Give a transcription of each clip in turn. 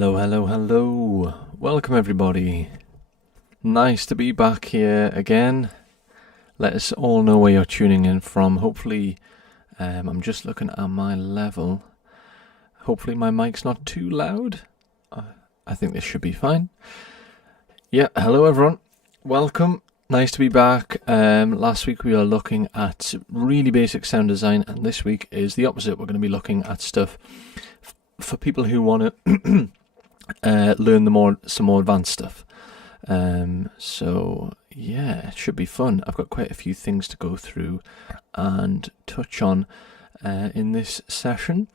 Hello, hello, hello. Welcome everybody. Nice to be back here again. Let us all know where you're tuning in from. Hopefully, I'm just looking at my level. Hopefully my mic's not too loud. I think this should be fine. Yeah, hello everyone. Welcome. Nice to be back. Last week we were looking at really basic sound design, and this week is the opposite. We're going to be looking at stuff for people who want to learn some more advanced stuff. So yeah, it should be fun. I've got quite a few things to go through and touch on in this session.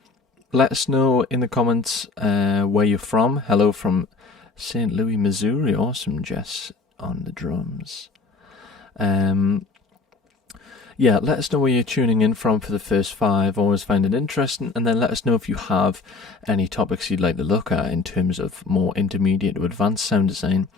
Let us know in the comments where you're from. Hello from St. Louis, Missouri. Awesome, Jess on the drums. Yeah, let us know where you're tuning in from for the first 5. Always find it interesting. And then let us know if you have any topics you'd like to look at in terms of more intermediate to advanced sound design.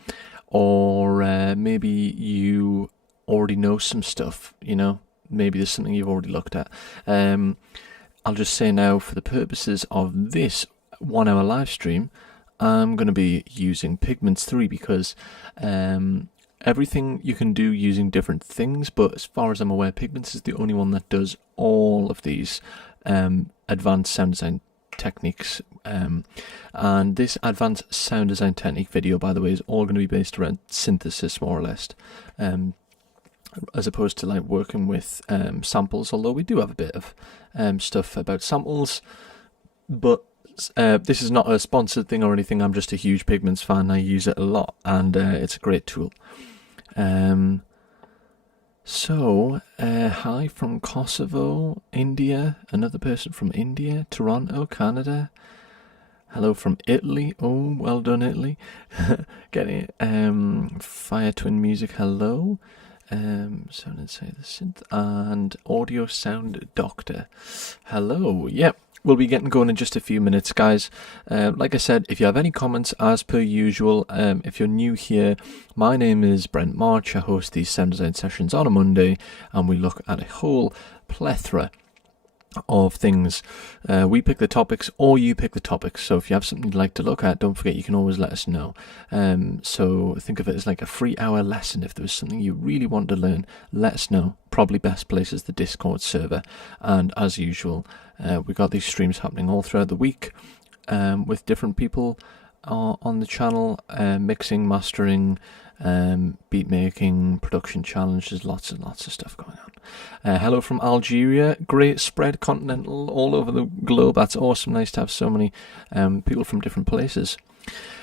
Or maybe you already know some stuff, you know. Maybe there's something you've already looked at. I'll just say now, for the purposes of this 1 hour live stream, I'm going to be using Pigments 3 because everything you can do using different things, but as far as I'm aware, Pigments is the only one that does all of these advanced sound design techniques. And this advanced sound design technique video, by the way, is all going to be based around synthesis, more or less, as opposed to like working with samples, although we do have a bit of stuff about samples. But this is not a sponsored thing or anything. I'm just a huge Pigments fan. I use it a lot, and it's a great tool. Hi from Kosovo, India. Another person from India. Toronto, Canada. Hello from Italy. Oh, well done, Italy. Getting it. Fire Twin Music. Hello. Sound Inside the Synth. And Audio Sound Doctor. Hello. Yep. We'll be getting going in just a few minutes, guys. Like I said, if you have any comments, as per usual, if you're new here, my name is Brent March. I host these sound design sessions on a Monday, and we look at a whole plethora of things. We pick the topics, or you pick the topics. So if you have something you'd like to look at, don't forget you can always let us know. So think of it as like a 3-hour lesson. If there was something you really want to learn, let us know. Probably best place is the Discord server. And as usual, we got these streams happening all throughout the week with different people on the channel, mixing, mastering, beat making, production challenges, lots and lots of stuff going on. Hello from Algeria. Great spread, continental, all over the globe. That's awesome. Nice to have so many people from different places.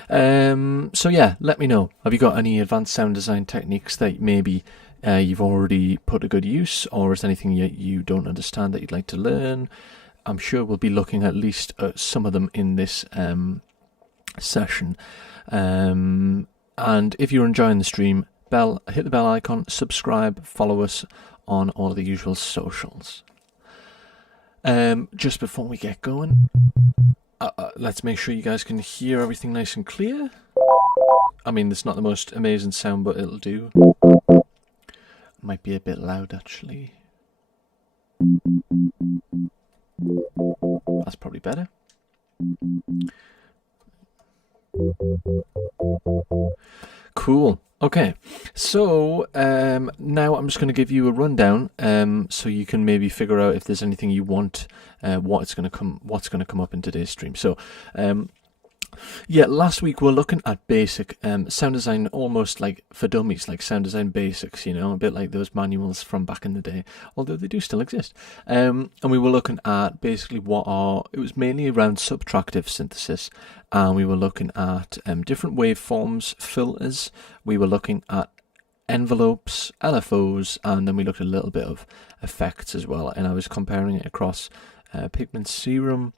So yeah, let me know. Have you got any advanced sound design techniques that maybe you've already put to good use, or is there anything you don't understand that you'd like to learn? I'm sure we'll be looking at least at some of them in this session. And if you're enjoying the stream, hit the bell icon, subscribe, follow us on all of the usual socials. Just before we get going, let's make sure you guys can hear everything nice and clear. I mean, it's not the most amazing sound, but it'll do. Might be a bit loud, actually. That's probably better. Cool. Okay, so now I'm just going to give you a rundown, so you can maybe figure out if there's anything you want, what's going to come up in today's stream. So, yeah, last week we're looking at basic sound design, almost like for dummies, like sound design basics, you know, a bit like those manuals from back in the day, although they do still exist. And we were looking at basically it was mainly around subtractive synthesis, and we were looking at different waveforms, filters. We were looking at envelopes, LFOs, and then we looked at a little bit of effects as well. And I was comparing it across Pigment Serum,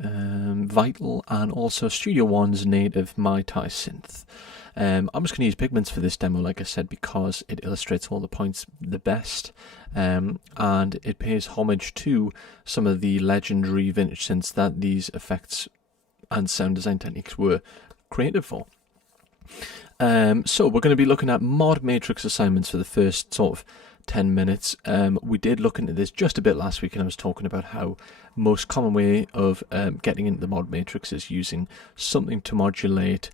Vital, and also Studio One's native Mai Tai synth. I'm just going to use Pigments for this demo, like I said, because it illustrates all the points the best, and it pays homage to some of the legendary vintage synths that these effects and sound design techniques were created for. So we're going to be looking at mod matrix assignments for the first sort of 10 minutes. We did look into this just a bit last week, and I was talking about how most common way of getting into the mod matrix is using something to modulate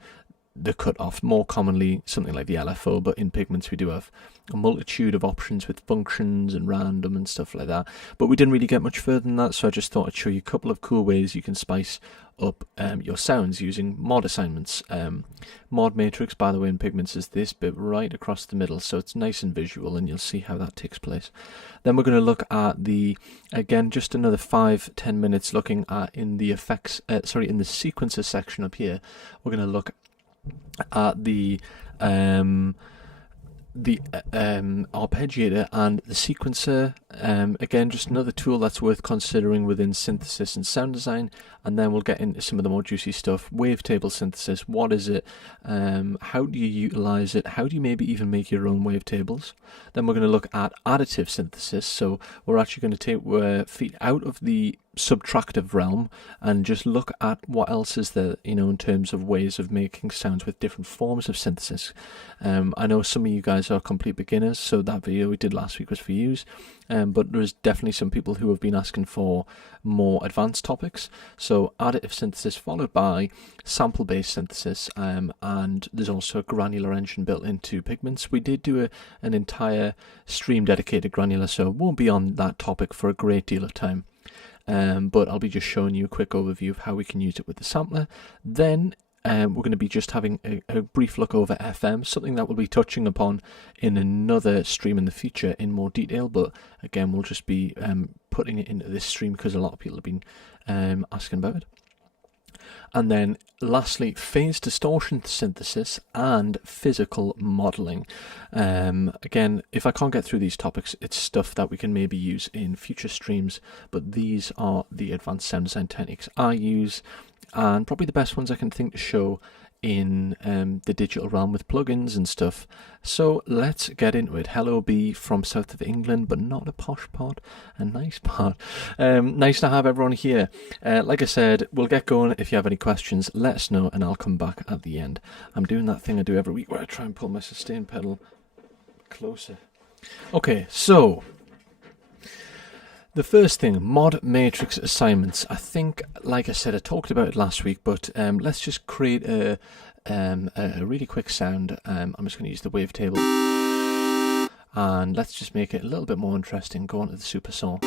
the cutoff, more commonly something like the LFO, but in Pigments we do have a multitude of options with functions and random and stuff like that, but we didn't really get much further than that, so I just thought I'd show you a couple of cool ways you can spice up your sounds using mod assignments. Mod matrix, by the way, in Pigments is this bit right across the middle, so it's nice and visual, and you'll see how that takes place. Then we're going to look at again, just another 5-10 minutes looking at in the effects, in the sequencer section up here. We're going to look at the arpeggiator and the sequencer. Again, just another tool that's worth considering within synthesis and sound design. And then we'll get into some of the more juicy stuff. Wavetable synthesis, what is it? How do you utilize it? How do you maybe even make your own wavetables? Then we're going to look at additive synthesis. So we're actually going to take feet out of the subtractive realm and just look at what else is there, in terms of ways of making sounds with different forms of synthesis. I know some of you guys are complete beginners, so that video we did last week was for you, but there's definitely some people who have been asking for more advanced topics. So additive synthesis followed by sample-based synthesis, and there's also a granular engine built into Pigments. We did do an entire stream dedicated granular, so won't be on that topic for a great deal of time. But I'll be just showing you a quick overview of how we can use it with the sampler. Then we're going to be just having a brief look over FM, something that we'll be touching upon in another stream in the future in more detail, but again we'll just be putting it into this stream because a lot of people have been asking about it. And then lastly, phase distortion synthesis and physical modeling. Again, if I can't get through these topics, it's stuff that we can maybe use in future streams, but these are the advanced sound design techniques I use, and probably the best ones I can think to show in the digital realm with plugins and stuff. So let's get into it. Hello B from south of England, but not a posh part, a nice part. Nice to have everyone here. Like I said, we'll get going. If you have any questions, let us know and I'll come back at the end. I'm doing that thing I do every week where I try and pull my sustain pedal closer. Okay, so the first thing, mod matrix assignments. I think, like I said, I talked about it last week, but let's just create a really quick sound. I'm just going to use the wavetable, and let's just make it a little bit more interesting. Go on to the super saw.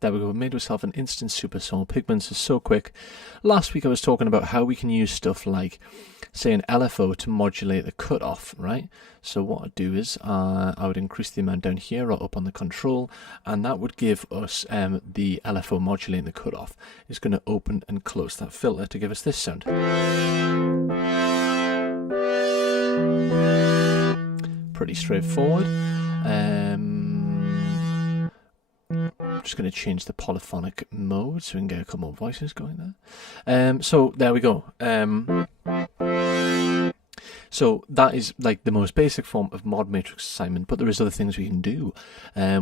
There we go, made myself an instant super saw. Pigments is so quick. Last week I was talking about how we can use stuff like, say, an LFO to modulate the cutoff, right? So what I'd do is I would increase the amount down here or up on the control, and that would give us the LFO modulating the cutoff. It's going to open and close that filter to give us this sound. Pretty straightforward. I'm just going to change the polyphonic mode so we can get a couple more voices going there. So there we go. So that is like the most basic form of mod matrix assignment, but there is other things we can do.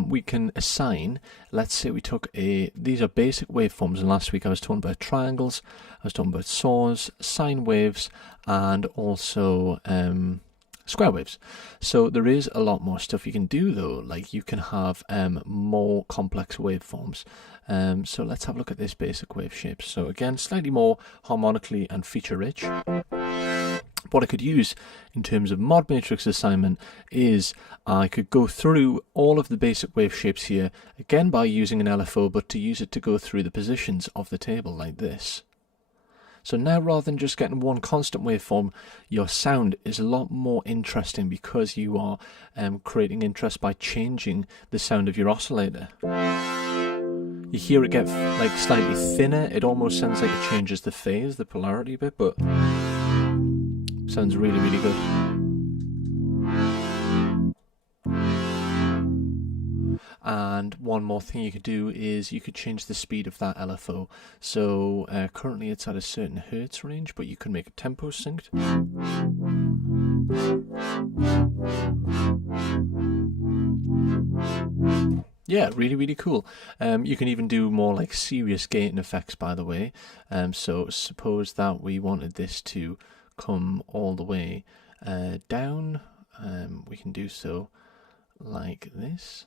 We can assign, let's say we took these are basic waveforms, and last week I was talking about triangles, I was talking about saws, sine waves, and also square waves. So there is a lot more stuff you can do though, like you can have more complex waveforms. So let's have a look at this basic wave shape. So again, slightly more harmonically and feature rich. What I could use in terms of mod matrix assignment is I could go through all of the basic wave shapes here, again by using an LFO, but to use it to go through the positions of the table like this. So now, rather than just getting one constant waveform, your sound is a lot more interesting because you are creating interest by changing the sound of your oscillator. You hear it get like slightly thinner. It almost sounds like it changes the phase, the polarity a bit, but sounds really, really good. And one more thing you could do is you could change the speed of that LFO. So currently it's at a certain hertz range, but you can make it tempo synced. Yeah, really, really cool. You can even do more like serious gating effects, by the way. So suppose that we wanted this to come all the way down. We can do so. like this.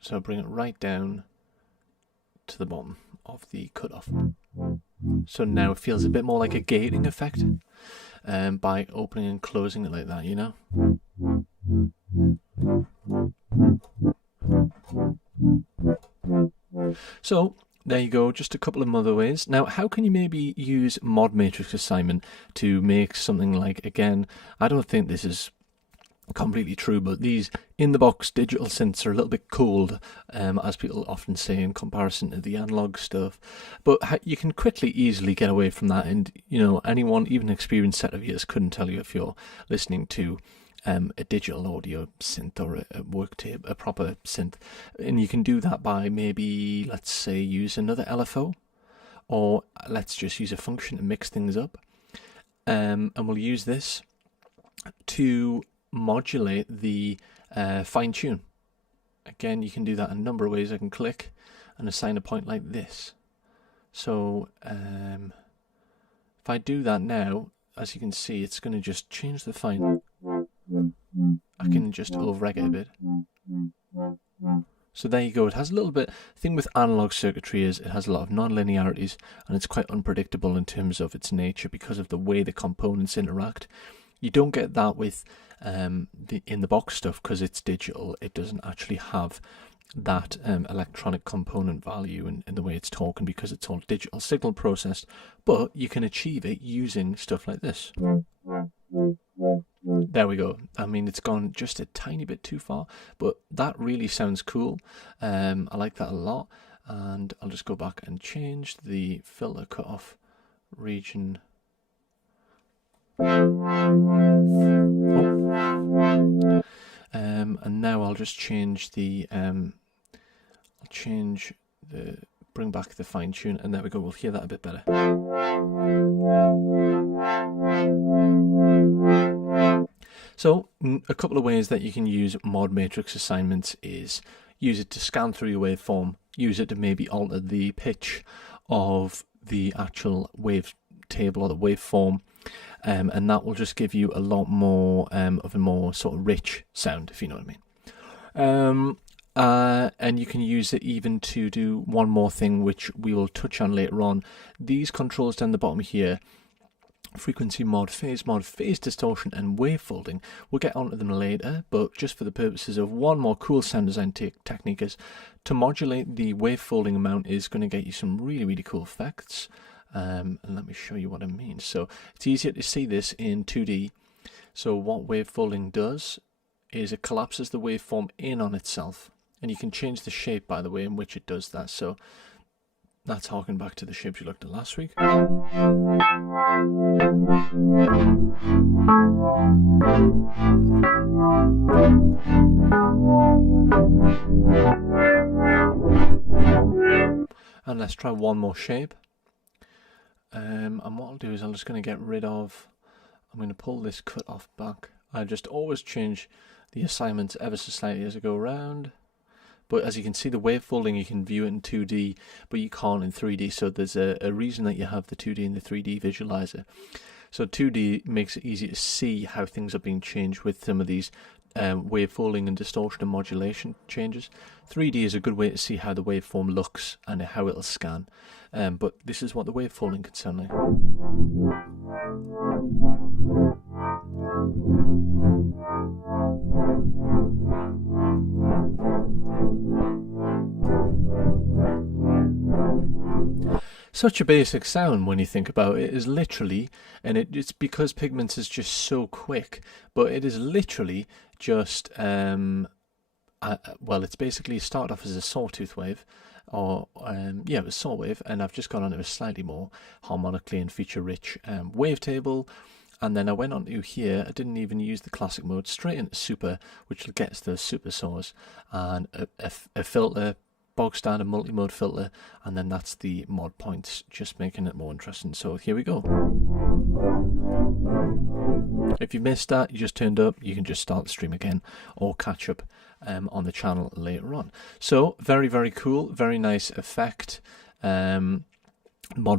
So bring it right down to the bottom of the cutoff. So now it feels a bit more like a gating effect by opening and closing it like that, you know? So there you go, just a couple of other ways. Now, how can you maybe use mod matrix assignment to make something like, again, I don't think this is completely true, but these in-the-box digital synths are a little bit cold, as people often say, in comparison to the analog stuff. But you can quickly, easily get away from that, and you know, anyone, even an experienced set of ears, couldn't tell you if you're listening to a digital audio synth or a work tape, a proper synth. And you can do that by maybe, let's say, use another LFO, or let's just use a function to mix things up. And we'll use this to modulate the fine tune. Again, you can do that in a number of ways. I can click and assign a point like this. So if I do that now, as you can see, it's going to just change the fine. I can just overreg it a bit. So there you go. It has a little bit. The thing with analog circuitry is it has a lot of non-linearities, and it's quite unpredictable in terms of its nature because of the way the components interact. You don't get that with the in-the-box stuff because it's digital. It doesn't actually have that electronic component value in the way it's talking because it's all digital signal processed. But you can achieve it using stuff like this. There we go. I mean, it's gone just a tiny bit too far, but that really sounds cool. I like that a lot. And I'll just go back and change the filter cutoff region. And now I'll just change the bring back the fine tune, and there we go. We'll hear that a bit better. So a couple of ways that you can use mod matrix assignments is use it to scan through your waveform, use it to maybe alter the pitch of the actual wave table or the waveform, and that will just give you a lot more of a more sort of rich sound, if you know what I mean. And you can use it even to do one more thing, which we will touch on later on. These controls down the bottom here, frequency mod, phase distortion, and wave folding. We'll get onto them later, but just for the purposes of one more cool sound design technique is to modulate the wave folding amount is going to get you some really, really cool effects. And let me show you what I mean. So it's easier to see this in 2D. So what wave folding does is it collapses the waveform in on itself, and you can change the shape, by the way, in which it does that. So that's harking back to the shapes you looked at last week. And let's try one more shape. And what I'll do is I'm just going to get rid of, I'm going to pull this cut off back. I just always change the assignments ever so slightly as I go around. But as you can see, the wave folding, you can view it in 2D, but you can't in 3D. So there's a reason that you have the 2D and the 3D visualizer. So 2D makes it easy to see how things are being changed with some of these wave folding and distortion and modulation changes. 3D is a good way to see how the waveform looks and how it'll scan. But this is what the wave folding can sound like. Such a basic sound when you think about it is literally, and it's because Pigments is just so quick, but it is literally just, well, it's basically started off as a sawtooth wave, or yeah, it was saw wave, and I've just gone on to a slightly more harmonically and feature-rich wavetable, and then I went on to here. I didn't even use the classic mode, straight into super, which gets those super saws, and a filter, bog standard multi-mode filter, and then that's the mod points, just making it more interesting. So here we go. If you missed that, you just turned up, you can just start the stream again or catch up on the channel later on. So very, very cool, very nice effect, mod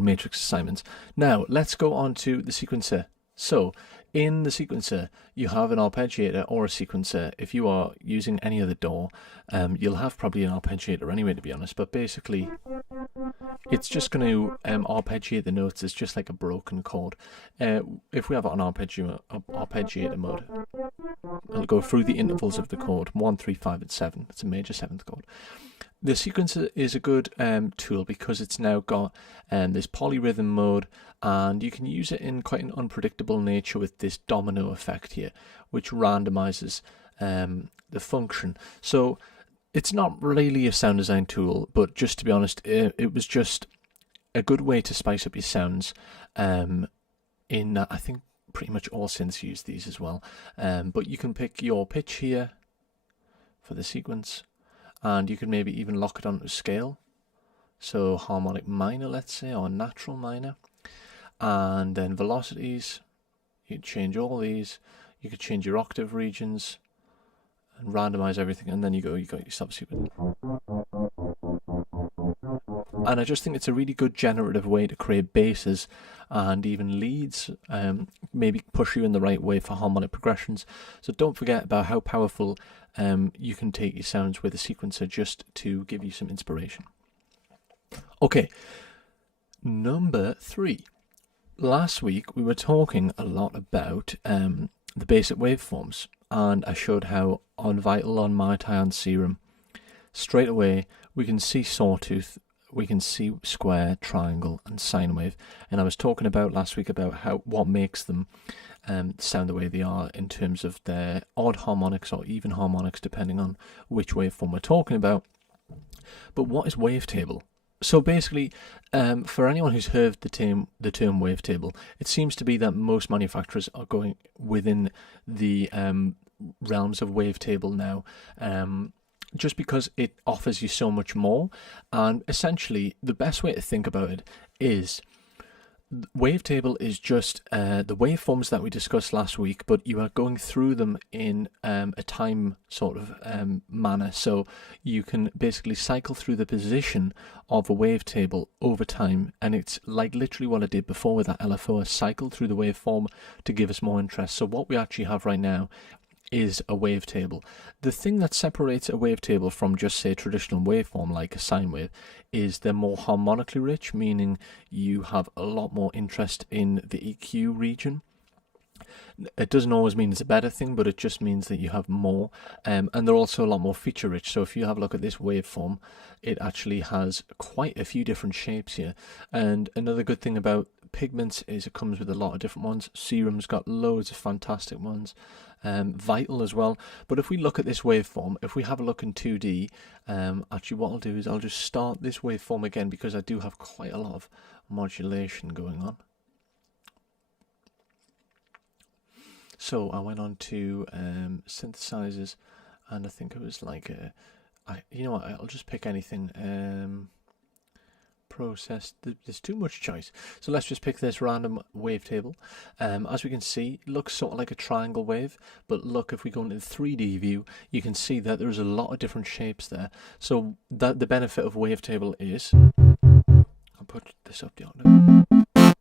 matrix assignments. Now let's go on to the sequencer So in the sequencer, you have an arpeggiator or a sequencer. If you are using any other DAW, you'll have probably an arpeggiator anyway, to be honest. But basically, it's just going to arpeggiate the notes. It's just like a broken chord. If we have it on arpeggiator mode, it'll go through the intervals of the chord, 1, 3, 5, and 7. It's a major 7th chord. The sequencer is a good tool because it's now got this polyrhythm mode, and you can use it in quite an unpredictable nature with this domino effect here, which randomizes the function. So it's not really a sound design tool, but just to be honest, it was just a good way to spice up your sounds. In I think pretty much all synths use these as well. But you can pick your pitch here for the sequence, and you can maybe even lock it onto scale. So harmonic minor, let's say, or natural minor. And then velocities, you can change all these. You could change your octave regions and randomize everything, and then you got your subsequent. And I just think it's a really good generative way to create basses and even leads, maybe push you in the right way for harmonic progressions. So don't forget about how powerful you can take your sounds with a sequencer, just to give you some inspiration. Okay, number 3. Last week we were talking a lot about the basic waveforms, and I showed how on Vital, on Maitai, on Serum, straight away we can see sawtooth, we can see square, triangle, and sine wave. And I was talking about last week about what makes them sound the way they are in terms of their odd harmonics or even harmonics, depending on which waveform we're talking about. But what is wavetable? So basically, for anyone who's heard the term wavetable, it seems to be that most manufacturers are going within the realms of wavetable now, just because it offers you so much more. And essentially, the best way to think about it is wavetable is just the waveforms that we discussed last week, but you are going through them in a time sort of manner. So you can basically cycle through the position of a wavetable over time, and it's like literally what I did before with that LFO. I cycled through the waveform to give us more interest. So what we actually have right now is a wavetable. The thing that separates a wavetable from just, say, a traditional waveform like a sine wave is they're more harmonically rich, meaning you have a lot more interest in the EQ region. It doesn't always mean it's a better thing, but it just means that you have more, and they're also a lot more feature rich. So if you have a look at this waveform, it actually has quite a few different shapes here. And another good thing about Pigments is it comes with a lot of different ones. Serum's got loads of fantastic ones, Vital as well. But if we look at this waveform, if we have a look in 2D, actually what I'll do is I'll just start this waveform again, because I do have quite a lot of modulation going on. So I went on to synthesizers, and I think it was like you know what, I'll just pick anything. Process, there's too much choice, so let's just pick this random wavetable. As we can see, it looks sort of like a triangle wave, but look, if we go into the 3D view, you can see that there's a lot of different shapes there. So that the benefit of wavetable is, I'll put this up the octave,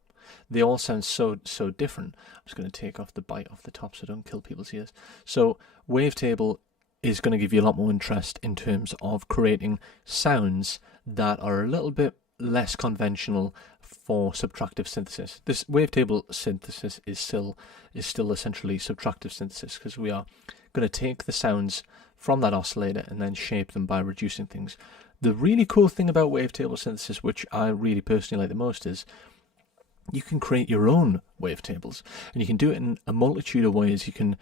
they all sound so different. I'm just going to take off the bite off the top so I don't kill people's ears. So wavetable is going to give you a lot more interest in terms of creating sounds that are a little bit less conventional for subtractive synthesis. This wavetable synthesis is still essentially subtractive synthesis, because we are going to take the sounds from that oscillator and then shape them by reducing things. The really cool thing about wavetable synthesis, which I really personally like the most, is you can create your own wavetables, and you can do it in a multitude of ways. You can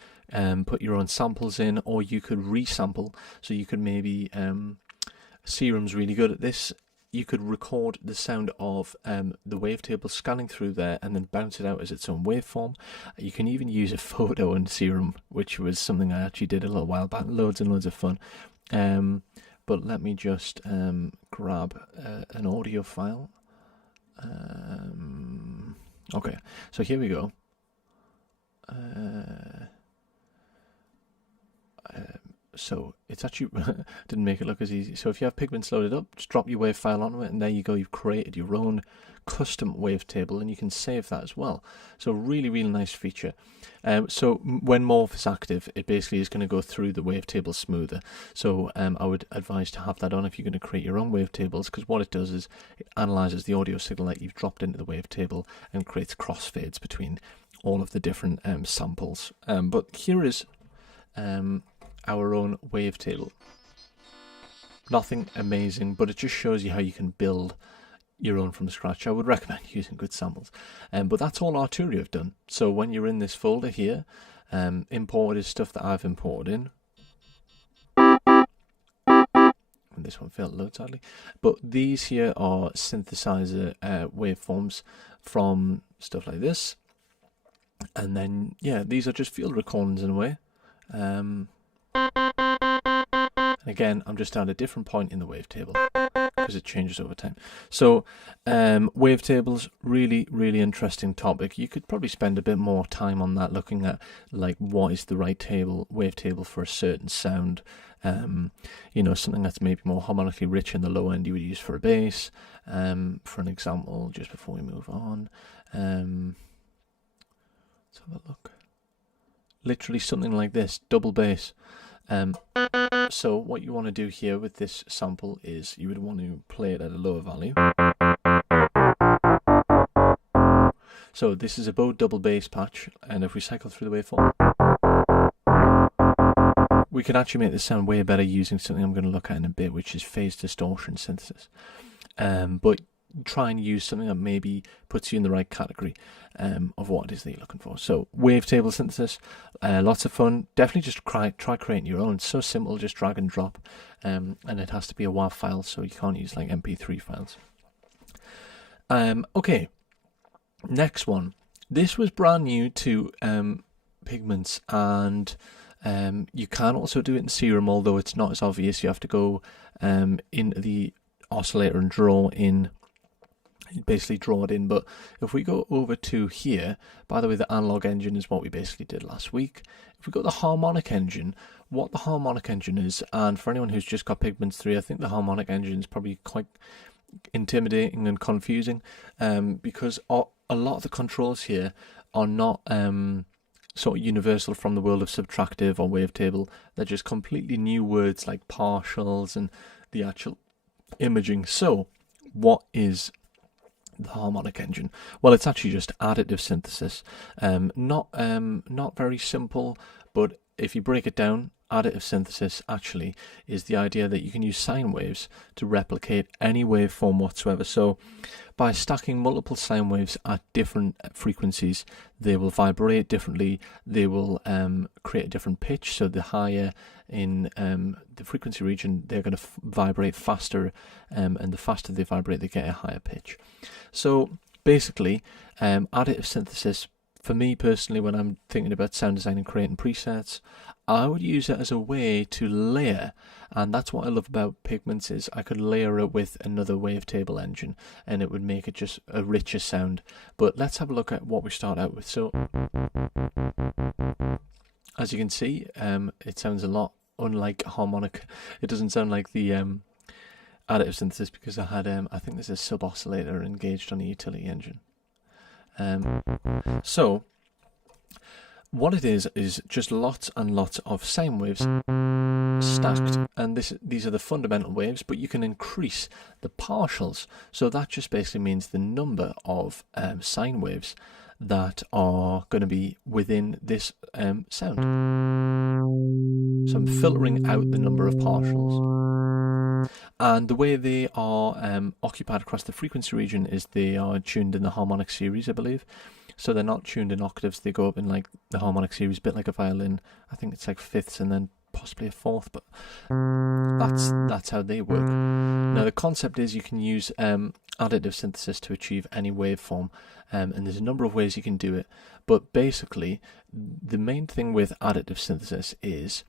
put your own samples in, or you could resample. So you could maybe, Serum's really good at this, you could record the sound of the wavetable scanning through there and then bounce it out as its own waveform. You can even use a photo in Serum, which was something I actually did a little while back. Loads and loads of fun. But let me just grab an audio file. Okay, so here we go. So it's actually didn't make it look as easy. So if you have Pigments loaded up, just drop your wave file onto it, and there you go. You've created your own custom wavetable, and you can save that as well. So really, really nice feature. So when Morph is active, it basically is going to go through the wavetable smoother. So I would advise to have that on if you're going to create your own wavetables, because what it does is it analyzes the audio signal that you've dropped into the wavetable and creates crossfades between all of the different samples. But here is our own wavetable. Nothing amazing, but it just shows you how you can build your own from scratch. I would recommend using good samples. But that's all Arturia have done. So when you're in this folder here, import is stuff that I've imported in. And this one failed to load sadly. But these here are synthesizer waveforms from stuff like this. And then, yeah, these are just field recordings in a way. And again, I'm just at a different point in the wavetable because it changes over time. So wavetables, really, really interesting topic. You could probably spend a bit more time on that, looking at like what is the right wavetable for a certain sound. You know, something that's maybe more harmonically rich in the low end you would use for a bass. For an example, just before we move on, let's have a look. Literally something like this, double bass. So what you want to do here with this sample is you would want to play it at a lower value. So this is a bow double bass patch, and if we cycle through the waveform, we can actually make this sound way better using something I'm going to look at in a bit, which is phase distortion synthesis. But try and use something that maybe puts you in the right category of what it is that you're looking for. So wavetable synthesis, lots of fun. Definitely just try creating your own. It's so simple, just drag and drop, and it has to be a WAV file, so you can't use like MP3 files. Okay, next one. This was brand new to Pigments, and you can also do it in Serum, although it's not as obvious. You have to go into the oscillator and draw in. Basically draw it in. But if we go over to here, by the way, the analog engine is what we basically did last week. If we go to the harmonic engine, what the harmonic engine is, and for anyone who's just got Pigments 3, I think the harmonic engine is probably quite intimidating and confusing, because a lot of the controls here are not sort of universal from the world of subtractive or wavetable. They're just completely new words like partials and the actual imaging. So what is the harmonic engine? Well, it's actually just additive synthesis. Not very simple, but if you break it down, additive synthesis actually is the idea that you can use sine waves to replicate any waveform whatsoever. So by stacking multiple sine waves at different frequencies, they will vibrate differently, they will create a different pitch. So the higher in the frequency region, they're going to vibrate faster, and the faster they vibrate, they get a higher pitch. So basically, additive synthesis, for me personally, when I'm thinking about sound design and creating presets, I would use it as a way to layer, and that's what I love about Pigments, is I could layer it with another wavetable engine and it would make it just a richer sound. But let's have a look at what we start out with. So as you can see, it sounds a lot unlike harmonic. It doesn't sound like the additive synthesis because I had I think there's a sub oscillator engaged on the utility engine. So what it is just lots and lots of sine waves stacked, and these are the fundamental waves, but you can increase the partials. So that just basically means the number of sine waves that are going to be within this sound. So I'm filtering out the number of partials. And the way they are occupied across the frequency region is they are tuned in the harmonic series, I believe. So they're not tuned in octaves, they go up in like the harmonic series, a bit like a violin. I think it's like fifths and then possibly a fourth, but that's how they work. Now the concept is you can use additive synthesis to achieve any waveform, and there's a number of ways you can do it, but basically the main thing with additive synthesis is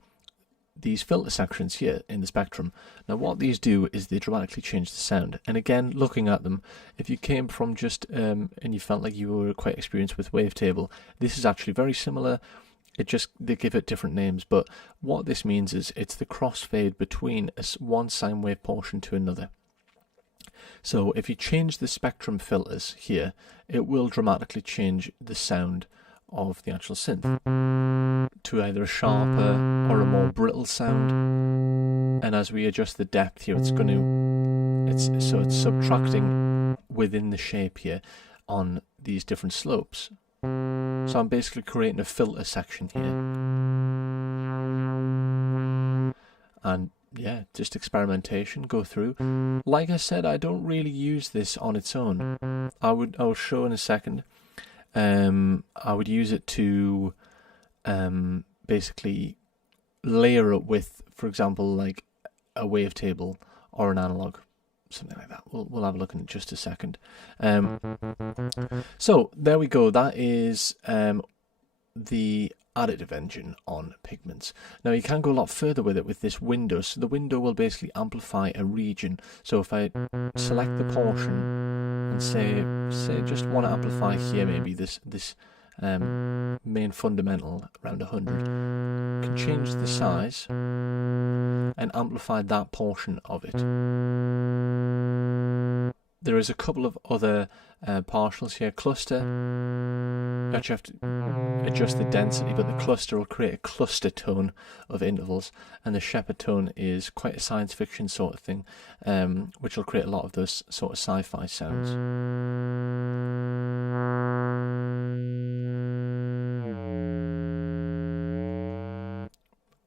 these filter sections here in the spectrum. Now what these do is they dramatically change the sound, and again, looking at them, if you came from just and you felt like you were quite experienced with wavetable, this is actually very similar. They give it different names, but what this means is it's the crossfade between one sine wave portion to another. So if you change the spectrum filters here, it will dramatically change the sound of the actual synth to either a sharper or a more brittle sound. And as we adjust the depth here, it's subtracting within the shape here on these different slopes. So I'm basically creating a filter section here. And yeah, just experimentation, go through. Like I said, I don't really use this on its own. I'll show in a second. I would use it to basically layer it with, for example, like a wavetable or an analog, something like that. We'll have a look in just a second. So there we go. That is the additive engine on Pigments. Now you can go a lot further with it with this window. So the window will basically amplify a region. So if I select the portion and say just want to amplify here, maybe this main fundamental around 100, can change the size and amplify that portion of it. There is a couple of other partials here. Cluster, you actually have to adjust the density, but the cluster will create a cluster tone of intervals, and the shepherd tone is quite a science fiction sort of thing, which will create a lot of those sort of sci-fi sounds.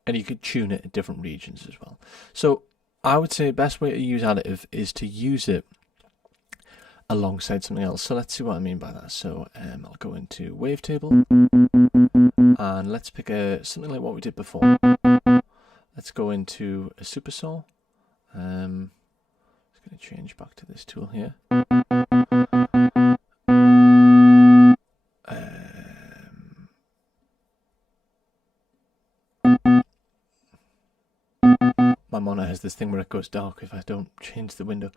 And you could tune it at different regions as well. So I would say the best way to use additive is to use it alongside something else. So let's see what I mean by that. So I'll go into Wavetable and let's pick something like what we did before. Let's go into a supersaw. I'm just going to change back to this tool here. My monitor has this thing where it goes dark if I don't change the window.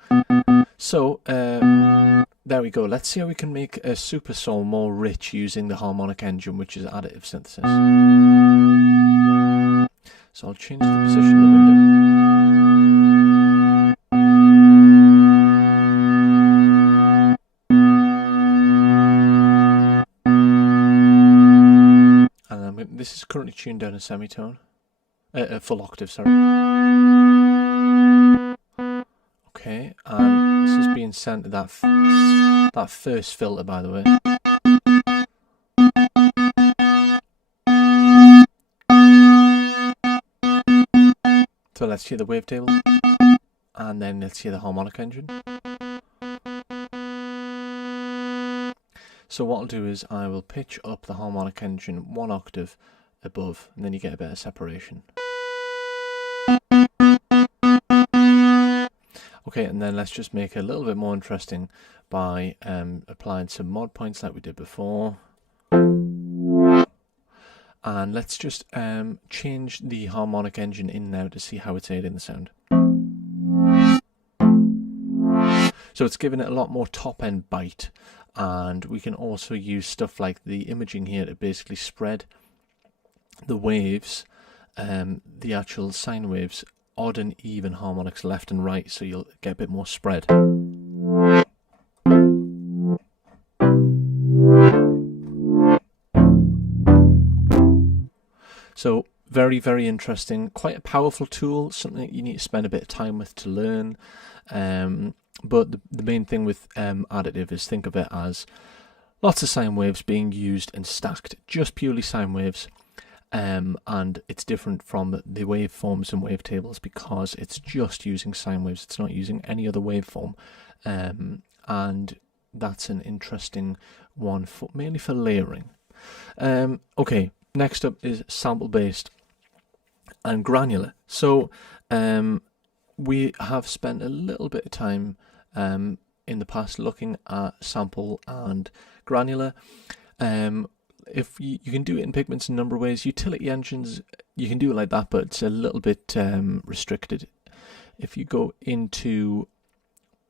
So there we go. Let's see how we can make a supersaw more rich using the harmonic engine, which is additive synthesis. So I'll change the position of the window. And this is currently tuned down a semitone, a full octave, sorry. Okay, and this is being sent to that first filter, by the way. So let's hear the wavetable, and then let's hear the harmonic engine. So what I'll do is I will pitch up the harmonic engine 1 octave above, and then you get a better separation. Okay, and then let's just make it a little bit more interesting by applying some mod points like we did before. And let's just change the harmonic engine in now to see how it's aiding the sound. So it's giving it a lot more top-end bite, and we can also use stuff like the imaging here to basically spread the waves, the actual sine waves, odd and even harmonics left and right, so you'll get a bit more spread. So very, very interesting, quite a powerful tool, something that you need to spend a bit of time with to learn. But the main thing with additive is think of it as lots of sine waves being used and stacked, just purely sine waves. And it's different from the waveforms and wavetables because it's just using sine waves. It's not using any other waveform, and that's an interesting one mainly for layering. Okay, next up is sample based and granular. So we have spent a little bit of time in the past looking at sample and granular. If you can do it in Pigments in a number of ways. Utility engines, you can do it like that, but it's a little bit restricted. If you go into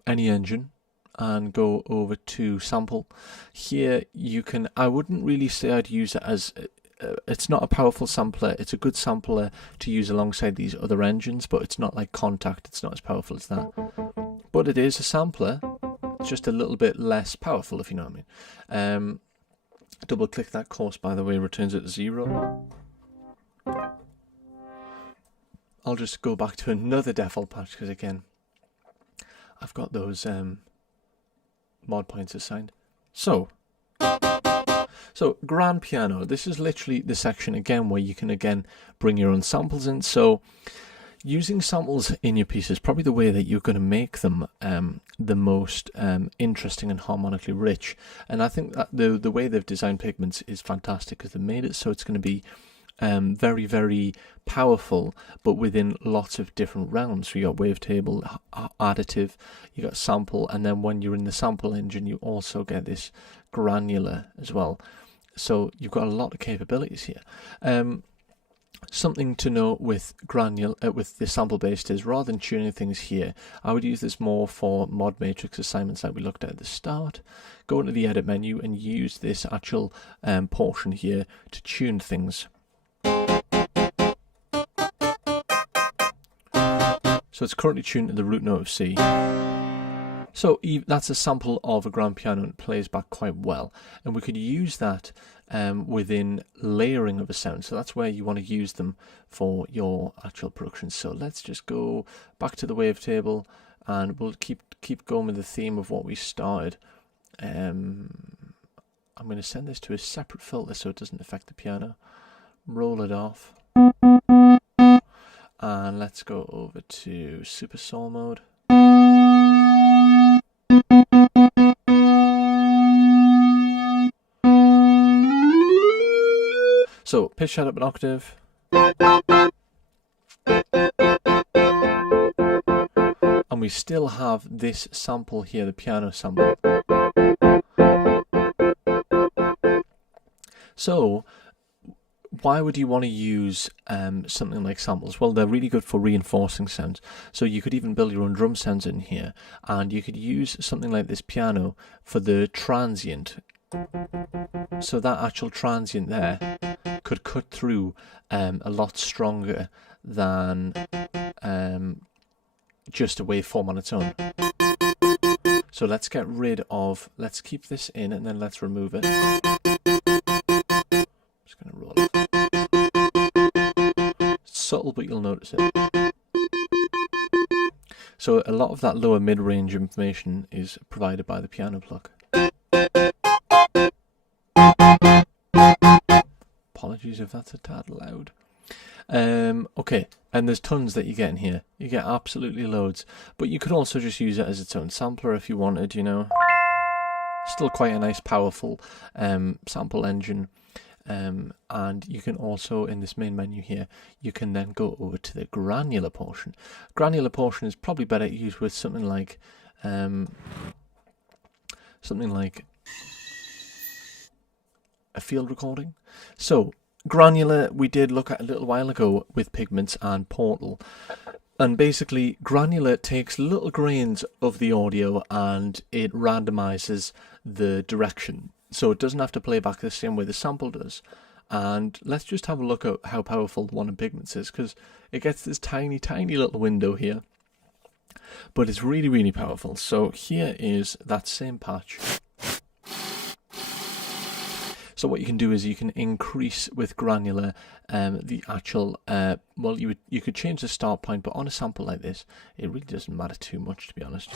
any engine and go over to sample, here you can, I wouldn't really say I'd use it as, it's not a powerful sampler. It's a good sampler to use alongside these other engines, but it's not like Contact. It's not as powerful as that. but it is a sampler. It's just a little bit less powerful, if you know what I mean. Double click that course, by the way, returns it to 0. I'll just go back to another default patch because again, I've got those mod points assigned. So grand piano, this is literally the section again where you can again bring your own samples in. So using samples in your piece is probably the way that you're going to make them the most interesting and harmonically rich. And I think that the way they've designed Pigments is fantastic because they've made it so it's going to be very, very powerful, but within lots of different realms. So you got Wavetable, Additive, you got Sample, and then when you're in the sample engine, you also get this granular as well. So you've got a lot of capabilities here. Something to note with granular, with the sample based is rather than tuning things here, I would use this more for mod matrix assignments like we looked at the start. Go into the edit menu and use this actual portion here to tune things. So it's currently tuned to the root note of C. So that's a sample of a grand piano and it plays back quite well. And we could use that within layering of a sound. So that's where you want to use them for your actual production. So let's just go back to the wavetable and we'll keep going with the theme of what we started. I'm going to send this to a separate filter so it doesn't affect the piano. Roll it off. And let's go over to Super Soul mode. So pitch that up an octave. And we still have this sample here, the piano sample. So why would you want to use something like samples? Well, they're really good for reinforcing sounds. So you could even build your own drum sounds in here, and you could use something like this piano for the transient. So that actual transient there could cut through a lot stronger than just a waveform on its own. So let's get rid of, let's keep this in and then let's remove it. Just going to roll it. It's subtle, but you'll notice it. So a lot of that lower mid-range information is provided by the piano plug. Apologies if that's a tad loud. Okay, and there's tons that you get in here. You get absolutely loads, but you could also just use it as its own sampler if you wanted, you know. Still quite a nice powerful sample engine. And you can also, in this main menu here, you can then go over to the granular portion. Granular portion is probably better used with something like a field recording. So granular we did look at a little while ago with Pigments and Portal, and basically granular takes little grains of the audio and it randomizes the direction, so it doesn't have to play back the same way the sample does. And let's just have a look at how powerful the one in Pigments is, because it gets this tiny little window here, but it's really powerful. So here is that same patch. So what you can do is you can increase with granular the actual, well, you could change the start point, but on a sample like this, it really doesn't matter too much, to be honest.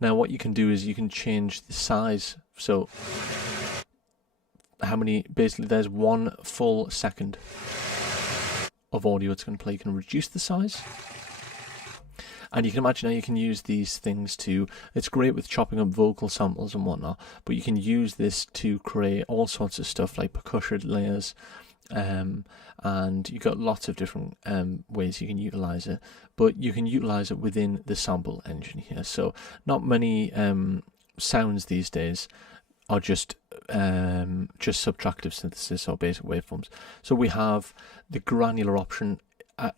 Now what you can do is you can change the size. So how many, basically there's 1 full second of audio it's going to play. You can reduce the size. And you can imagine how you can use these things to, it's great with chopping up vocal samples and whatnot, but you can use this to create all sorts of stuff like percussion layers, and you've got lots of different ways you can utilize it, but you can utilize it within the sample engine here. So not many sounds these days are just subtractive synthesis or basic waveforms. So we have the granular option.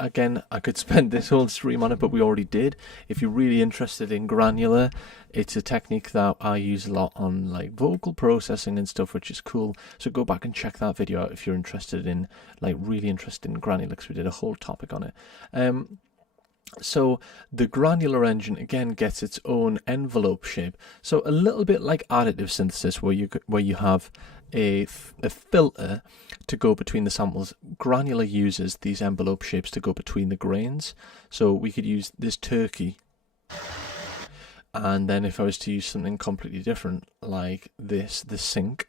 Again, I could spend this whole stream on it, but we already did. If you're really interested in granular, it's a technique that I use a lot on like vocal processing and stuff, which is cool. So go back and check that video out if you're interested in, like, really interested in granular, because we did a whole topic on it. So the granular engine again gets its own envelope shape. So a little bit like additive synthesis, where you have a filter to go between the samples. Granular uses these envelope shapes to go between the grains. So we could use this turkey, and then if I was to use something completely different like this, the sink,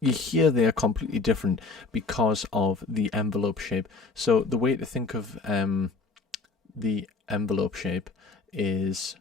you hear they are completely different because of the envelope shape. So the way to think of the envelope shape is,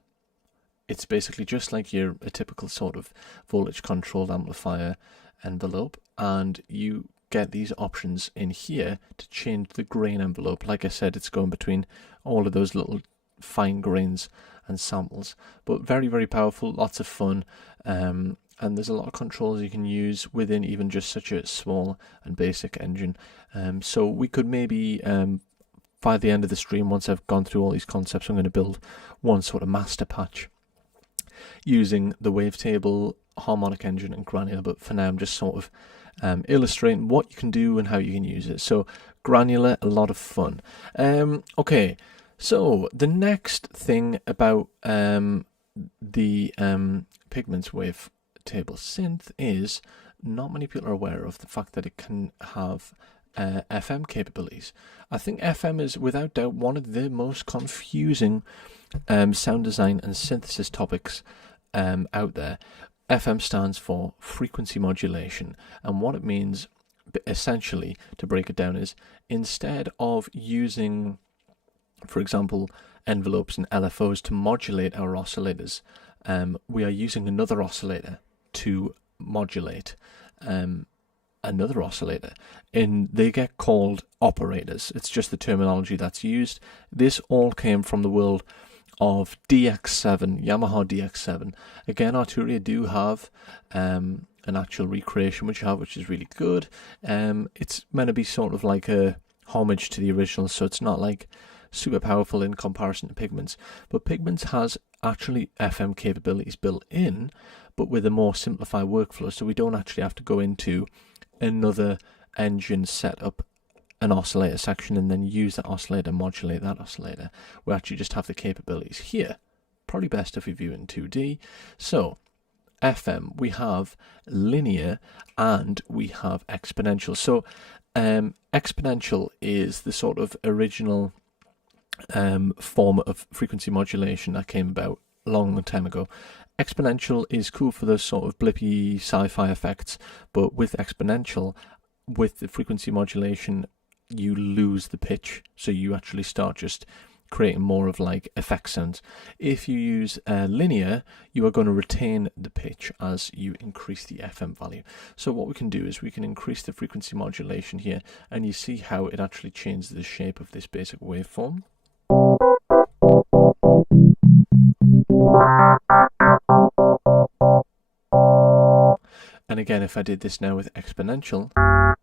it's basically just like a typical sort of voltage controlled amplifier envelope, and you get these options in here to change the grain envelope. Like I said, it's going between all of those little fine grains and samples, but very, very powerful, lots of fun, and there's a lot of controls you can use within even just such a small and basic engine. So we could maybe by the end of the stream, once I've gone through all these concepts, I'm going to build one sort of master patch using the Wavetable, harmonic engine and granular, but for now I'm just sort of illustrating what you can do and how you can use it. So granular, a lot of fun. Okay, so the next thing about the Pigments Wavetable synth is not many people are aware of the fact that it can have FM capabilities. I think FM is without doubt one of the most confusing sound design and synthesis topics out there. FM stands for frequency modulation, and what it means essentially, to break it down, is instead of using, for example, envelopes and LFOs to modulate our oscillators, we are using another oscillator to modulate another oscillator, and they get called operators. It's just the terminology that's used. This all came from the world of DX7, Yamaha DX7. Again, Arturia do have an actual recreation which is really good. It's meant to be sort of like a homage to the original, so it's not like super powerful in comparison to Pigments, but Pigments has actually FM capabilities built in, but with a more simplified workflow, so we don't actually have to go into another engine, set up an oscillator section and then use that oscillator, modulate that oscillator. We actually just have the capabilities here. Probably best if we view it in 2D. So FM, we have linear and we have exponential. So exponential is the sort of original form of frequency modulation that came about a long time ago. Exponential is cool for those sort of blippy sci-fi effects, but with exponential, with the frequency modulation, you lose the pitch, so you actually start just creating more of like effect sounds. If you use linear, you are going to retain the pitch as you increase the FM value. So what we can do is we can increase the frequency modulation here, and you see how it actually changes the shape of this basic waveform. And again, if I did this now with exponential,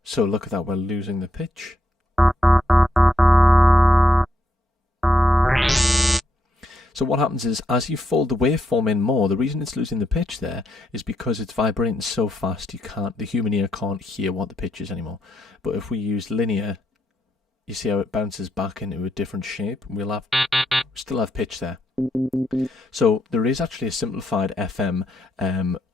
so look at that, we're losing the pitch. So what happens is, as you fold the waveform in more, the reason it's losing the pitch there is because it's vibrating so fast the human ear can't hear what the pitch is anymore. But if we use linear, you see how it bounces back into a different shape. We'll still have pitch there. So there is actually a simplified FM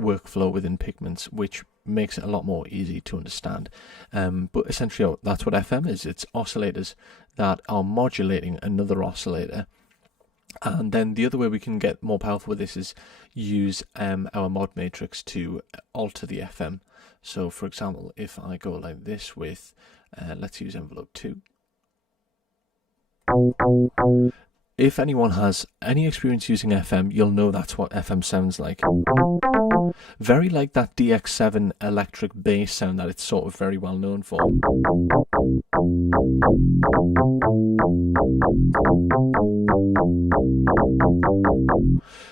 workflow within Pigments, which makes it a lot more easy to understand. But essentially, that's what FM is. It's oscillators that are modulating another oscillator. And then the other way we can get more powerful with this is use our mod matrix to alter the FM. So for example, if I go like this with, let's use envelope 2. If anyone has any experience using FM, you'll know that's what FM sounds like. Very like that DX7 electric bass sound that it's sort of very well known for.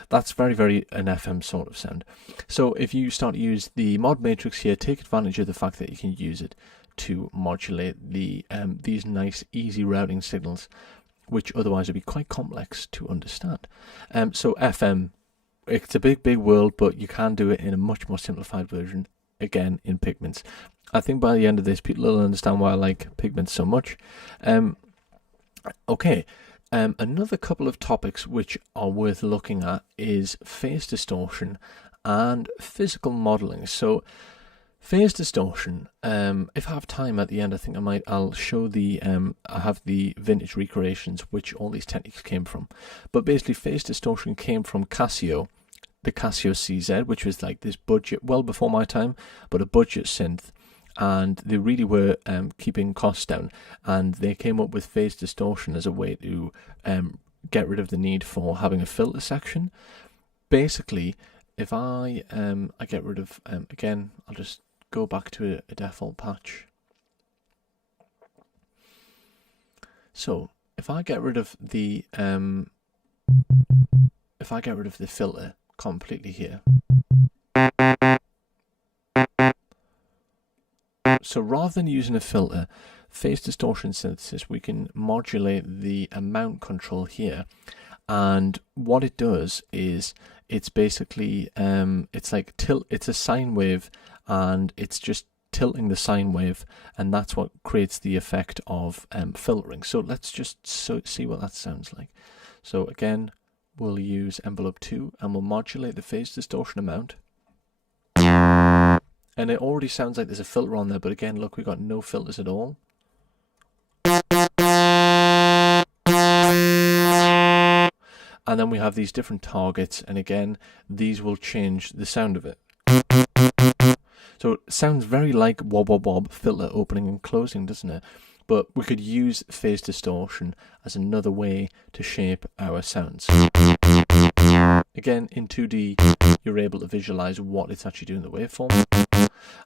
That's very, very an FM sort of sound. So if you start to use the mod matrix here, take advantage of the fact that you can use it to modulate the these nice easy routing signals, which otherwise would be quite complex to understand. So FM, it's a big, big world, but you can do it in a much more simplified version, again, in Pigments. I think by the end of this, people will understand why I like Pigments so much. Okay, Another couple of topics which are worth looking at is phase distortion and physical modeling. So phase distortion, if I have time at the end, I think I'll show the, I have the vintage recreations which all these techniques came from. But basically phase distortion came from Casio, the Casio CZ, which was like this budget, well before my time, but a budget synth. And they really were keeping costs down, and they came up with phase distortion as a way to get rid of the need for having a filter section. Basically, if I get rid of, again, I'll just go back to a default patch. So if I get rid of the filter completely here. So rather than using a filter, phase distortion synthesis, we can modulate the amount control here. And what it does is it's basically it's like it's a sine wave, and it's just tilting the sine wave, and that's what creates the effect of filtering. So let's just see what that sounds like. So again, we'll use envelope 2 and we'll modulate the phase distortion amount. And it already sounds like there's a filter on there, but again, look, we've got no filters at all. And then we have these different targets, and again, these will change the sound of it. So it sounds very like wob wob wob filter opening and closing, doesn't it? But we could use phase distortion as another way to shape our sounds. Again, in 2D, you're able to visualize what it's actually doing in the waveform.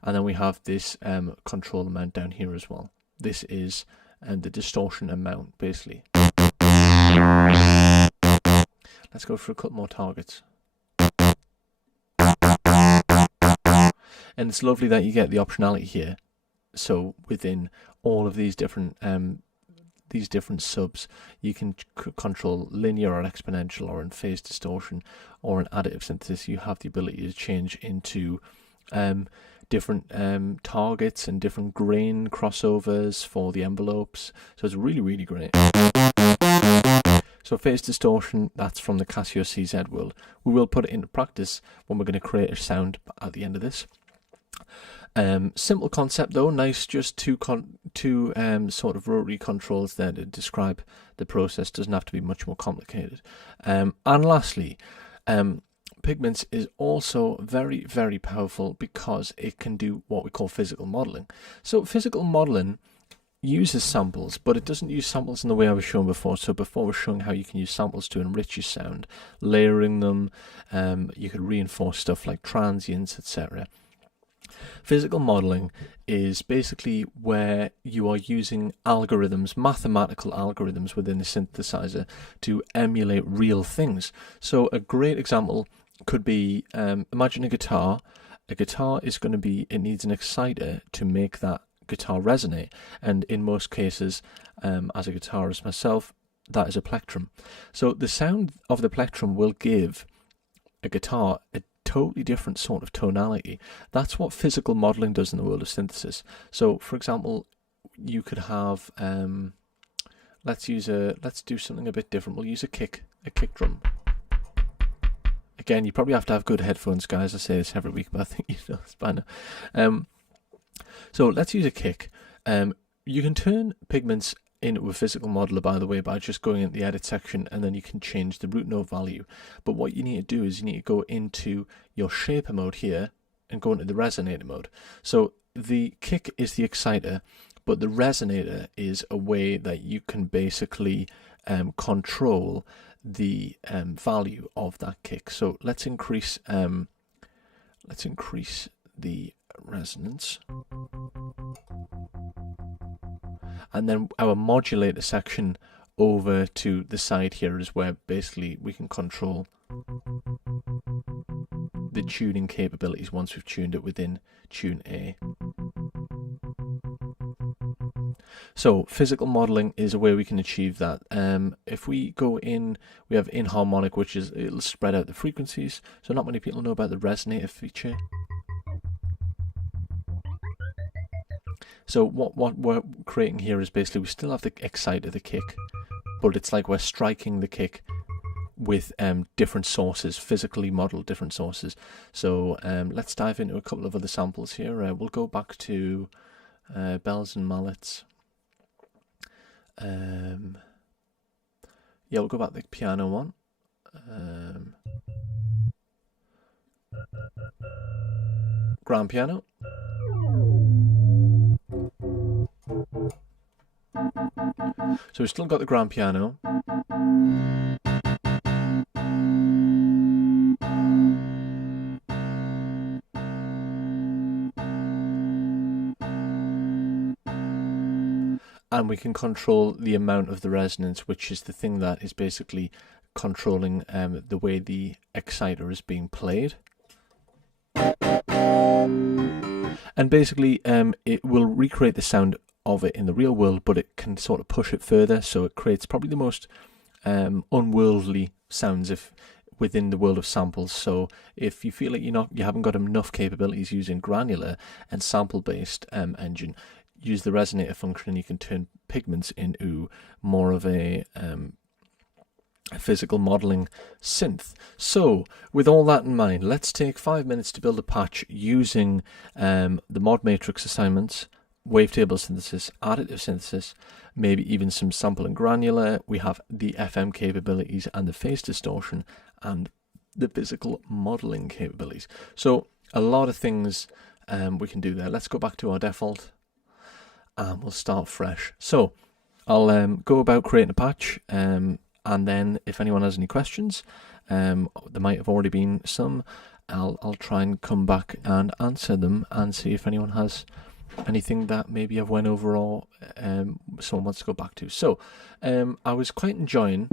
And then we have this control amount down here as well. This is the distortion amount, basically. Let's go for a couple more targets. And it's lovely that you get the optionality here. So within all of these different subs, you can control linear or exponential, or in phase distortion or in additive synthesis, you have the ability to change into different targets and different grain crossovers for the envelopes. So it's really, really great. So phase distortion, that's from the Casio CZ world. We will put it into practice when we're going to create a sound at the end of this. Simple concept though, nice, just two sort of rotary controls there to describe the process. Doesn't have to be much more complicated. And lastly, Pigments is also very, very powerful because it can do what we call physical modeling. So physical modeling uses samples, but it doesn't use samples in the way I was showing before. So before we're showing how you can use samples to enrich your sound, layering them, you could reinforce stuff like transients, etc. Physical modeling is basically where you are using algorithms, mathematical algorithms within the synthesizer to emulate real things. So a great example could be, imagine a guitar. A guitar is going to be, it needs an exciter to make that guitar resonate. And in most cases, as a guitarist myself, that is a plectrum. So the sound of the plectrum will give a guitar a totally different sort of tonality. That's what physical modeling does in the world of synthesis. So for example, you could have let's do something a bit different. We'll use a kick drum. Again, you probably have to have good headphones, guys. I say this every week, but I think you know this by now. So let's use a kick. You can turn Pigments into a physical modeler, by the way, by just going into the edit section, and then you can change the root note value. But what you need to do is you need to go into your shaper mode here and go into the resonator mode. So the kick is the exciter, but the resonator is a way that you can basically control the value of that kick. So let's increase the resonance. And then our modulator section over to the side here is where basically we can control the tuning capabilities once we've tuned it within Tune A. So physical modeling is a way we can achieve that. If we go in, we have inharmonic, which is, it'll spread out the frequencies. So not many people know about the resonator feature. So what we're creating here is basically we still have the exciter, the kick, but it's like we're striking the kick with different sources, physically modeled different sources. So let's dive into a couple of other samples here. We'll go back to bells and mallets. Yeah, we'll go back to the piano one. Grand piano. So we've still got the grand piano. And we can control the amount of the resonance, which is the thing that is basically controlling the way the exciter is being played. And basically it will recreate the sound of it in the real world, but it can sort of push it further, so it creates probably the most unworldly sounds within the world of samples. So if you feel like you haven't got enough capabilities using granular and sample based engine, use the resonator function and you can turn pigments into more of a physical modeling synth. So with all that in mind, let's take 5 minutes to build a patch using the mod matrix assignments, wavetable synthesis, additive synthesis, maybe even some sample and granular. We have the FM capabilities and the phase distortion and the physical modeling capabilities. So a lot of things we can do there. Let's go back to our default and we'll start fresh. So I'll go about creating a patch, and then if anyone has any questions, there might have already been some, I'll try and come back and answer them and see if anyone has anything that maybe I've went over or someone wants to go back to. So I was quite enjoying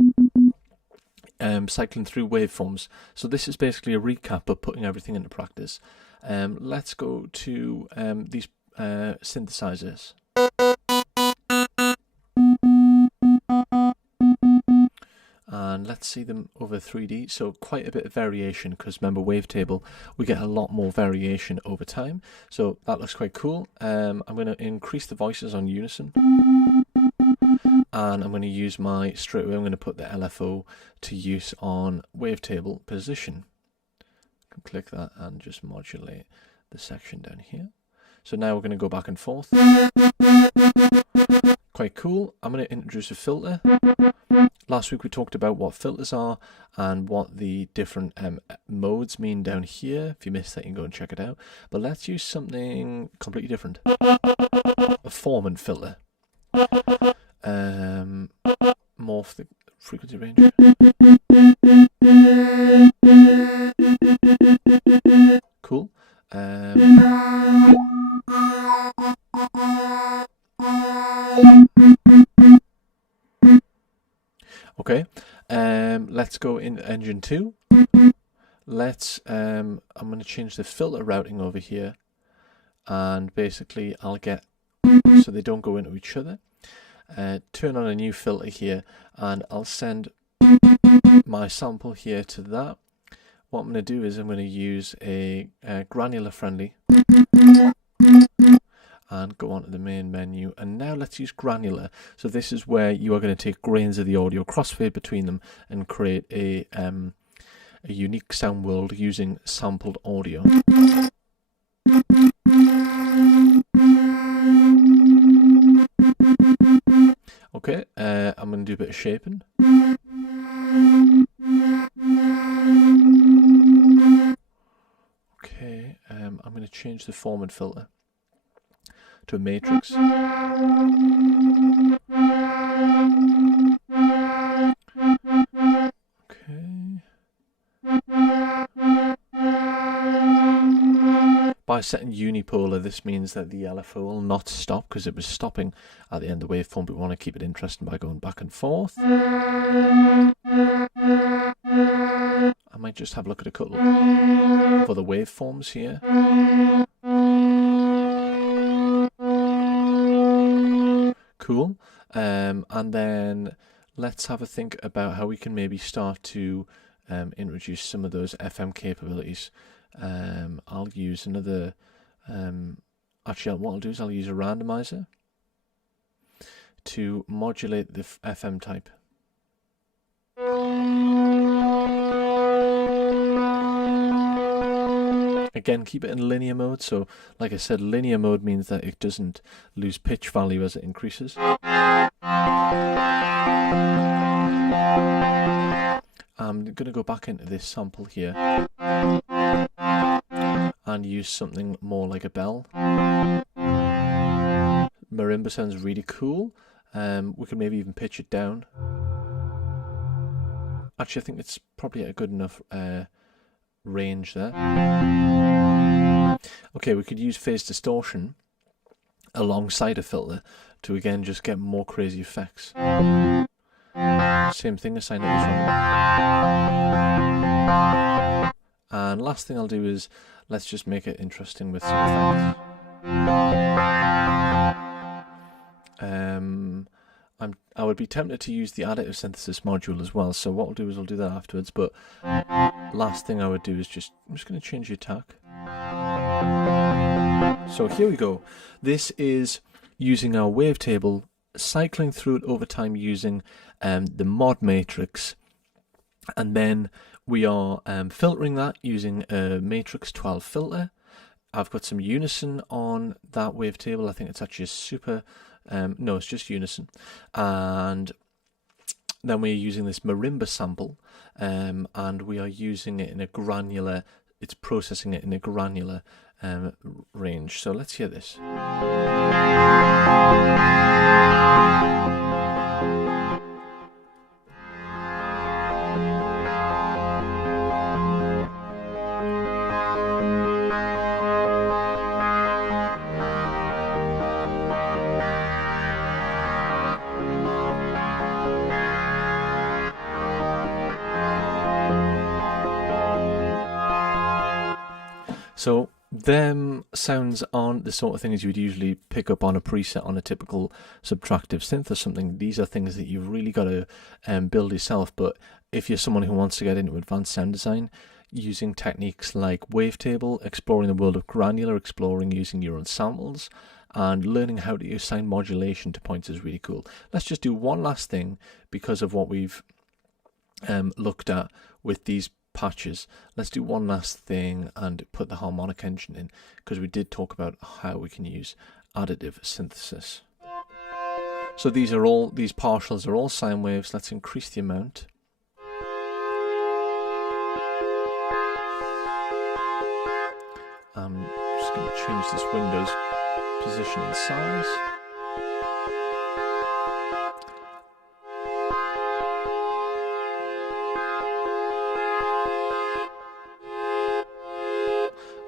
cycling through waveforms. So this is basically a recap of putting everything into practice. Let's go to these synthesizers. And let's see them over 3D. So quite a bit of variation, because remember Wavetable, we get a lot more variation over time. So that looks quite cool. I'm going to increase the voices on unison. And I'm going to use straight away I'm going to put the LFO to use on Wavetable position. I can click that and just modulate the section down here. So now we're going to go back and forth. Quite cool. I'm going to introduce a filter. Last week we talked about what filters are and what the different modes mean down here. If you missed that, you can go and check it out. But let's use something completely different. A formant filter. Morph the frequency range. Cool. Okay, let's go in engine 2. Let's I'm going to change the filter routing over here, and basically I'll get so they don't go into each other. Turn on a new filter here, and I'll send my sample here to that. What I'm going to do is I'm going to use a granular friendly and go on to the main menu, and now let's use granular. So this is where you are going to take grains of the audio, crossfade between them, and create a unique sound world using sampled audio. Okay, I'm going to do a bit of shaping. Okay, I'm going to change the formant filter to a matrix. Okay. By setting unipolar, this means that the LFO will not stop, because it was stopping at the end of the waveform, but we want to keep it interesting by going back and forth. I might just have a look at a couple of other waveforms here. Cool. And then let's have a think about how we can maybe start to introduce some of those FM capabilities. I'll use another, actually what I'll do is I'll use a randomizer to modulate the FM type. Again, keep it in linear mode. So, like I said, linear mode means that it doesn't lose pitch value as it increases. I'm going to go back into this sample here and use something more like a bell. Marimba sounds really cool. We could maybe even pitch it down. Actually, I think it's probably at a good enough range there. Okay, we could use phase distortion alongside a filter to again just get more crazy effects. Same thing, assign it as random. And last thing I'll do is let's just make it interesting with some effects. I would be tempted to use the additive synthesis module as well, so what I'll do is I'll do that afterwards, but last thing I would do is I'm just going to change the attack. So here we go. This is using our wavetable, cycling through it over time using the mod matrix, and then we are filtering that using a matrix 12 filter. I've got some unison on that wavetable. I think it's actually a super, no, it's just unison. And then we're using this marimba sample, and we are using it in a granular, it's processing it in a granular range. So let's hear this. So them sounds aren't the sort of things you would usually pick up on a preset on a typical subtractive synth or something. These are things that you've really got to build yourself. But if you're someone who wants to get into advanced sound design, using techniques like Wavetable, exploring the world of granular, exploring using your own samples, and learning how to assign modulation to points is really cool. Let's just do one last thing because of what we've looked at with these patches. Let's do one last thing and put the harmonic engine in, because we did talk about how we can use additive synthesis. So these partials are all sine waves. Let's increase the amount. I'm just going to change this window's position and size.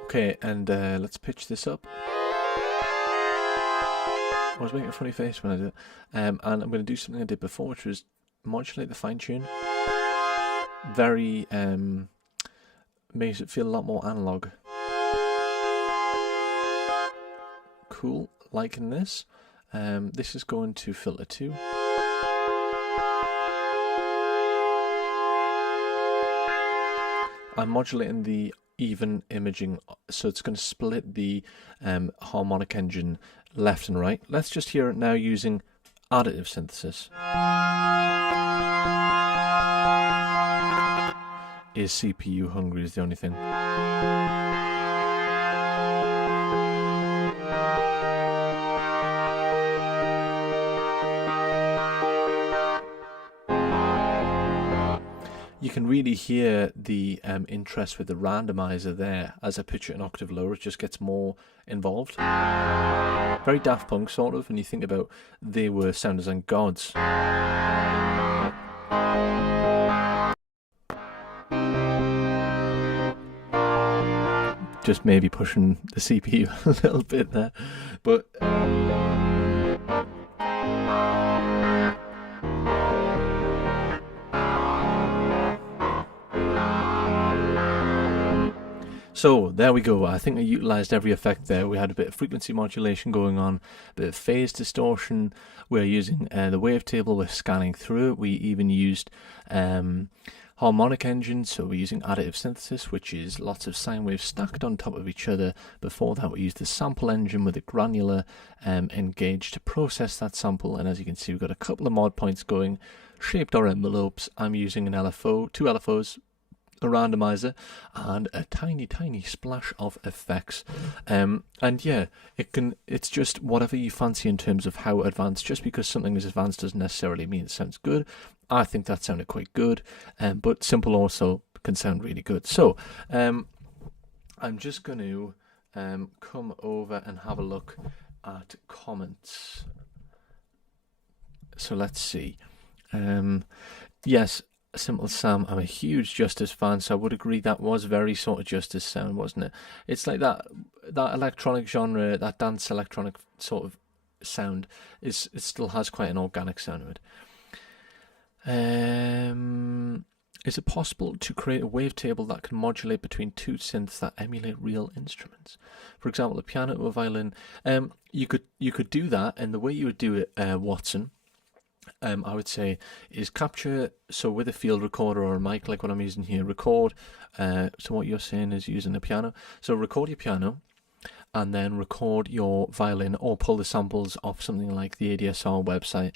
Okay, and let's pitch this up. I was making a funny face when I did it. And I'm going to do something I did before, which was modulate the fine tune. Very, makes it feel a lot more analog. Cool, liking this. This is going to filter 2. I'm modulating the even imaging, so it's going to split the harmonic engine left and right. Let's just hear it now using additive synthesis. Is CPU hungry is the only thing. You can really hear the interest with the randomizer there. As I pitch it an octave lower, it just gets more involved. Very Daft Punk sort of, when you think about they were sound design gods. Just maybe pushing the CPU a little bit there, but so there we go. I think I utilized every effect there. We had a bit of frequency modulation going on, a bit of phase distortion. We're using the wavetable, we're scanning through it. We even used harmonic engine, so we're using additive synthesis, which is lots of sine waves stacked on top of each other. Before that, we used the sample engine with a granular engaged to process that sample, and as you can see, we've got a couple of mod points going, shaped our envelopes. I'm using an LFO, 2 LFOs, a randomizer, and a tiny splash of effects. And yeah, it's just whatever you fancy in terms of how advanced. Just because something is advanced doesn't necessarily mean it sounds good. I think that sounded quite good, but simple also can sound really good. So I'm just going to come over and have a look at comments. So let's see. Yes, Simple Sam, I'm a huge Justice fan, so I would agree that was very sort of Justice sound, wasn't it? It's like that electronic genre, that dance electronic sort of sound, it still has quite an organic sound to it. Is it possible to create a wavetable that can modulate between two synths that emulate real instruments? For example, a piano or a violin. You could do that, and the way you would do it, Watson, I would say, is capture, so with a field recorder or a mic like what I'm using here, record, so what you're saying is using a piano, so record your piano and then record your violin, or pull the samples off something like the ADSR website.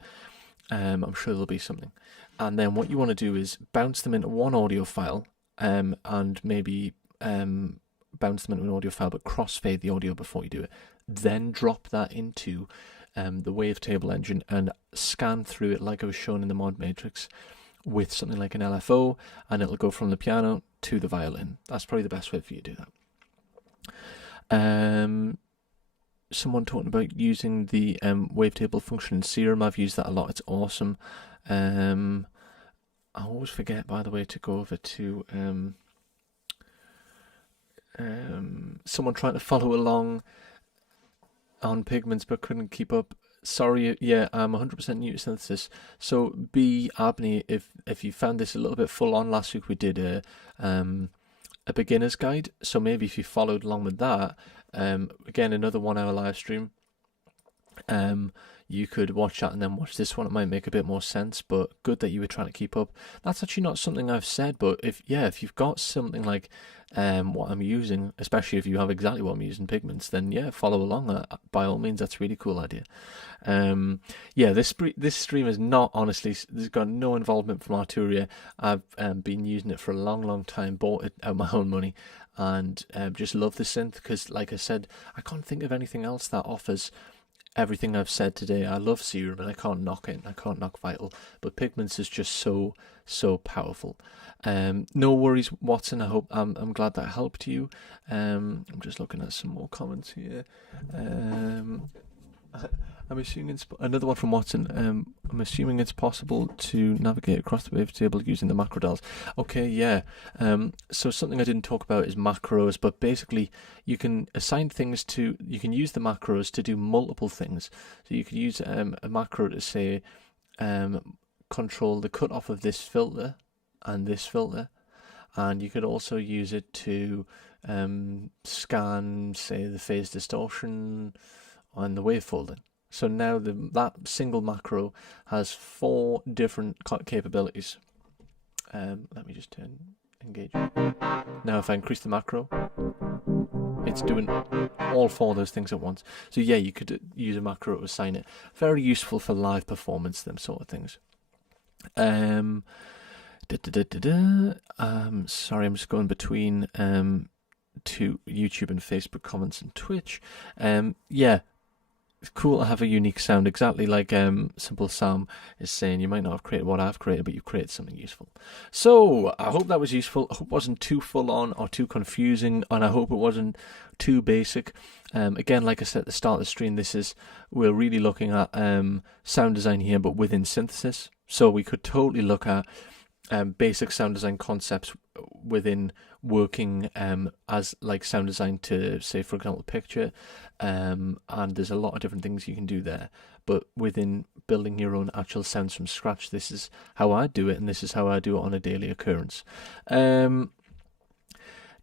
I'm sure there'll be something, and then what you want to do is bounce them into one audio file, and maybe bounce them into an audio file but crossfade the audio before you do it, then drop that into the Wavetable engine and scan through it like I was shown in the mod matrix with something like an LFO, and it'll go from the piano to the violin. That's probably the best way for you to do that. Someone talking about using the Wavetable function in Serum. I've used that a lot. It's awesome. I always forget, by the way, to go over to someone trying to follow along on Pigments but couldn't keep up. Sorry, yeah, I'm 100% new to synthesis. So B Abney, if you found this a little bit full on, last week we did a beginner's guide. So maybe if you followed along with that, again, another 1 hour live stream, you could watch that and then watch this one. It might make a bit more sense, but good that you were trying to keep up. That's actually not something I've said, but if you've got something like what I'm using, especially if you have exactly what I'm using, Pigments, then yeah, follow along. By all means, that's a really cool idea. This stream is not, honestly, there's got no involvement from Arturia. I've been using it for a long time, bought it out of my own money, and just love the synth because, like I said, I can't think of anything else that offers everything I've said today. I love Serum and I can't knock it, and I can't knock Vital, but Pigments is just so powerful. No worries, Watson. I hope I'm glad that helped you. I'm just looking at some more comments here. I'm assuming it's another one from Watson. I'm assuming it's possible to navigate across the wavetable using the macro dials. Okay, yeah. So something I didn't talk about is macros, but basically you can assign things to, you can use the macros to do multiple things. So you could use a macro to say control the cutoff of this filter and this filter, and you could also use it to scan, say, the phase distortion on the wave folding. So now that single macro has 4 different capabilities. Let me just turn engagement. Now if I increase the macro, it's doing all 4 of those things at once. So yeah, you could use a macro to assign it. Very useful for live performance, them sort of things. Sorry, I'm just going between to YouTube and Facebook comments and Twitch. Yeah. It's cool to have a unique sound, exactly like Simple Sam is saying. You might not have created what I've created, but you've created something useful. So I hope that was useful. I hope it wasn't too full on or too confusing, and I hope it wasn't too basic. Again, like I said at the start of the stream, we're really looking at sound design here, but within synthesis. So we could totally look at basic sound design concepts within working as like sound design to, say, for example, picture, and there's a lot of different things you can do there, but within building your own actual sounds from scratch, this is how I do it, and this is how I do it on a daily occurrence.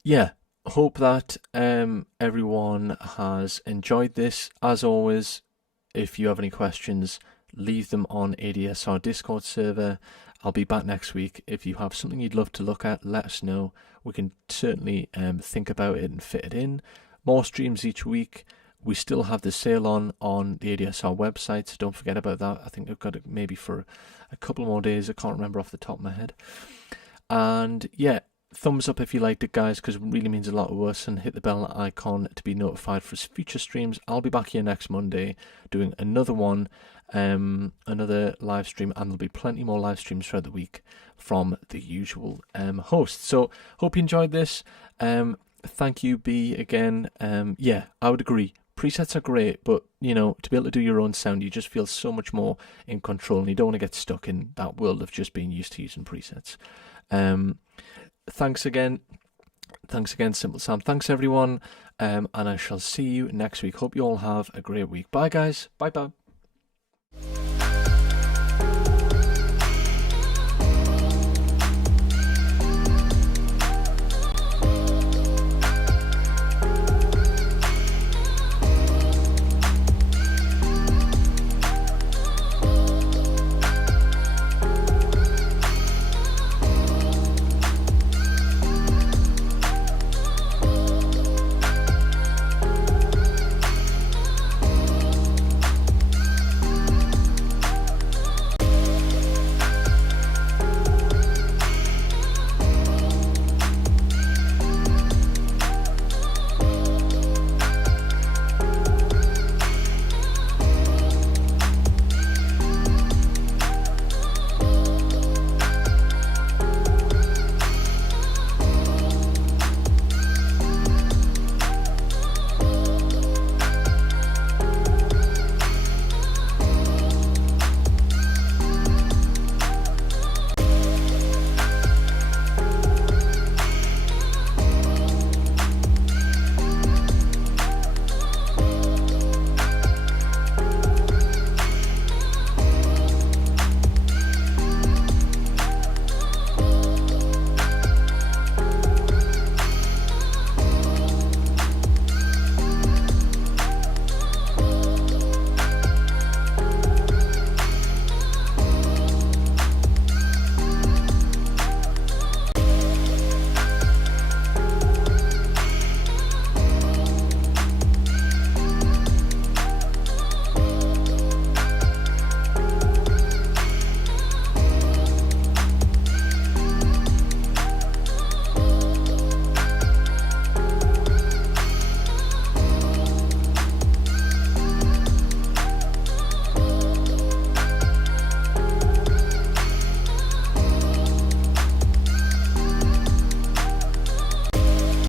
Yeah, hope that everyone has enjoyed this. As always, if you have any questions, leave them on ADSR Discord server. I'll be back next week. If you have something you'd love to look at, let us know. We can certainly think about it and fit it in. More streams each week. We still have the sale on the ADSR website, so don't forget about that. I think I've got it maybe for a couple more days. I can't remember off the top of my head. And yeah, thumbs up if you liked it, guys, because it really means a lot to us, and hit the bell icon to be notified for future streams. I'll be back here next Monday doing another one, another live stream, and there'll be plenty more live streams throughout the week from the usual hosts. So hope you enjoyed this. Thank you, B, again. Yeah, I would agree. Presets are great, but, you know, to be able to do your own sound, you just feel so much more in control, and you don't want to get stuck in that world of just being used to using presets. Thanks again, Simple Sam. Thanks, everyone, and I shall see you next week. Hope you all have a great week. Bye, guys. Bye.